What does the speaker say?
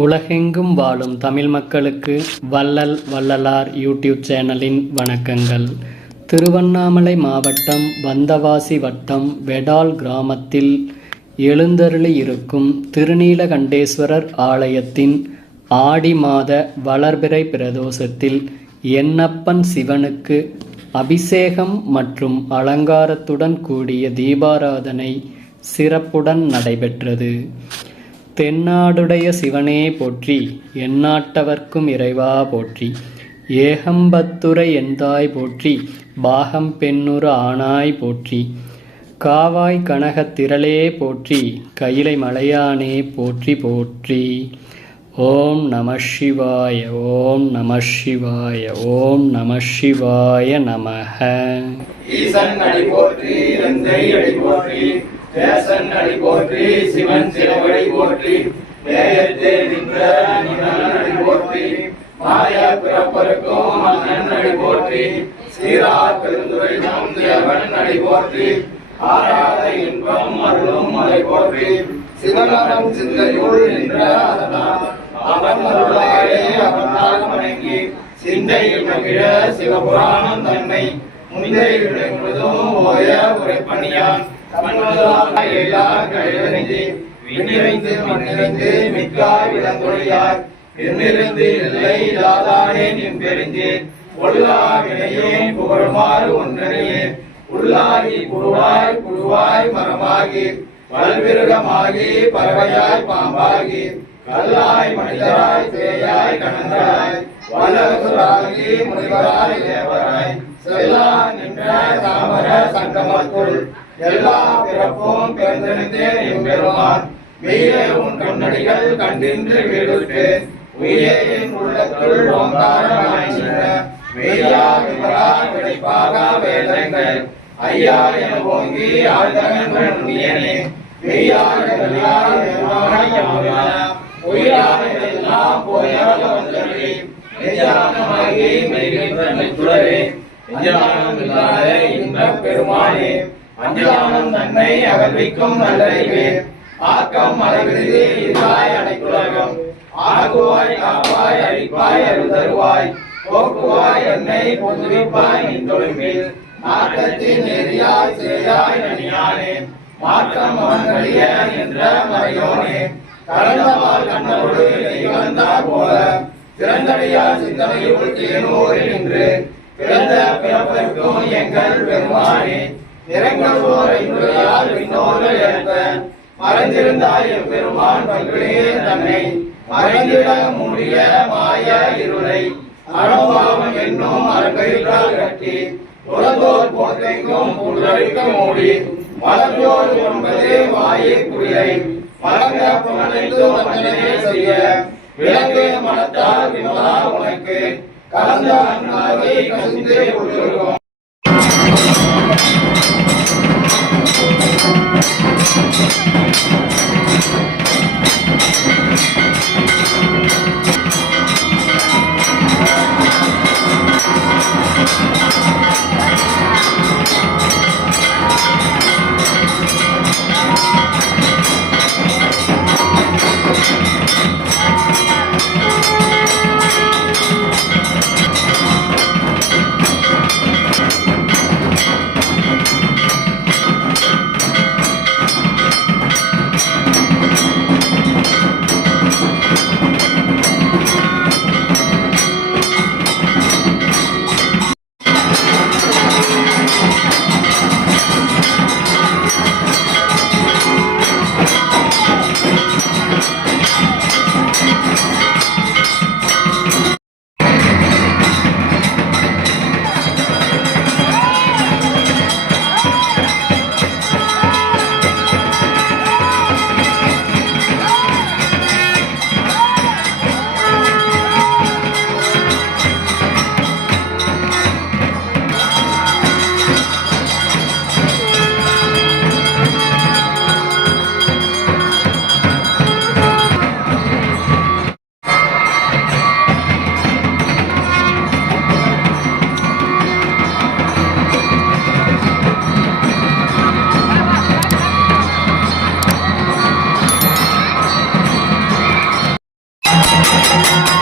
உலகெங்கும் வாழும் தமிழ் மக்களுக்கு வள்ளல் வள்ளலார் யூடியூப் சேனலின் வணக்கங்கள். திருவண்ணாமலை மாவட்டம் வந்தவாசி வட்டம் வெடால் கிராமத்தில் எழுந்தருளி இருக்கும் திருநீலகண்டேஸ்வரர் ஆலயத்தின் ஆடி மாத வளர்பிறை பிரதோஷத்தில் என்னப்பன் சிவனுக்கு அபிஷேகம் மற்றும் அலங்காரத்துடன் கூடிய தீபாராதனை சிறப்புடன் நடைபெற்றது. தென்னாடுடைய சிவனே போற்றி, எந்நாட்டவர்க்கும் இறைவா போற்றி, ஏகம்பத்துரை எந்தாய் போற்றி, பாகம் பெண்ணுறு ஆனாய் போற்றி, காவாய் கனகத் திரளே போற்றி, கையிலை மலையானே போற்றி போற்றி. ஓம் நம சிவாய, ஓம் நம சிவாய, ஓம் நம சிவாய நமஹ. ஈசன் அடி போற்றி, தந்தை அடி போற்றி, தேசன் அடி போற்றி, சிவன் சிவனை போற்றி, நேயத்தே நின்ற நிழல் அடி போற்றி, மாய பிறப்பருக்கும் மன்னன் அடி போற்றி, சீரார் பெருந்துரை நம் தேவன் அடி போற்றி, ஆராத இன்பம் அருளும் அலை போற்றி, சிவனவன் சிந்தையுள் நின்ற அதனால் அவன் அருளாலே அவனால் வணங்கி சிந்தையில் மகிழ சிவபுராணம் தன்னை முந்தை விடுவதும் ஓய உரைப்பணியான் விண்ணிறைந்து மண்ணிறைந்து மிக்காய் விளங்கொழியார் என்னிருந்து இல்லை இல்லாதானே நின் பெருந்தே உள்ளா வினையே புகழுமாறு ஒன்றனையே உள்ளாகி புழுவாய் புழுவாய் மரமாகி பல்விருகமாகி பறவையாய் பாம்பாகி கல்லாய் மனிதராய் பேயாய் கணந்தராய் வல்லசுராகி முனிவராய் தேவராய் செல்லா நின்ற தாமர சங்கமத்துள் எல்லா பிறப்பும் பிறந்தெழுந்தேன் எம்பெருமான் மெய்யே உன் கண்ணடிகள் கண்டின்று வீடுட்டு உயிரே என் உள்ளத்துள் ஓங்காரமாய் மெய்யா விவரா விடைப்பாக வேதங்கள் ஐயா என ஓங்கி ஆழ்தகன் உயனே மெய்யாக உயிரானெல்லாம் போயாக வந்தவரே நெஞ்சானமாகி மெய்கின்ற துளரே அஞ்ஞானமில்லாத இன்பப் பெருமானே அஞ்ஞானம் தன்னை அகழ்விக்கும் நல்லறிவே ஆக்கம் அலைவிடுதி இதாய் அனைத்துலகம் ஆக்குவாய் காப்பாய் அழிப்பாய் அருள் தருவாய் போக்குவாய் என்னை பொதுவிப்பாய் நின்றொழும்பில் ஆக்கத்தின் நெறியாய் சேயாய் நனியானே மாற்றம் அவன்களிய என்ற மறையோனே கலந்தவாள் கண்ணோடு வந்தார் போல திறந்தடையா சிந்தனையுள் தேனூரில் நின்று பிறந்த பிறப்பிற்கும் எங்கள் பெருமானே நிறங்கள்வோர் ஐந்துரையால் விண்ணோர்கள் ஏற்ப மறைந்திருந்தாய் எம்பெருமான் பல்களே தன்னை மறைந்திட மூடிய மாய இருளை அறம்பாவம் என்னும் அறக்கயிற்றால் கட்டி உலகோர் போற்றைக்கும் புல்லழிக்க மூடி மலர்ந்தோர் என்பதே வாயை குடிலை மலங்க புகழைந்து வந்தனே செய்ய விலங்கு மனத்தால் விமலா உனக்கு கலந்த அண்ணாவை கசிந்தே உள்ளோம். Thank you.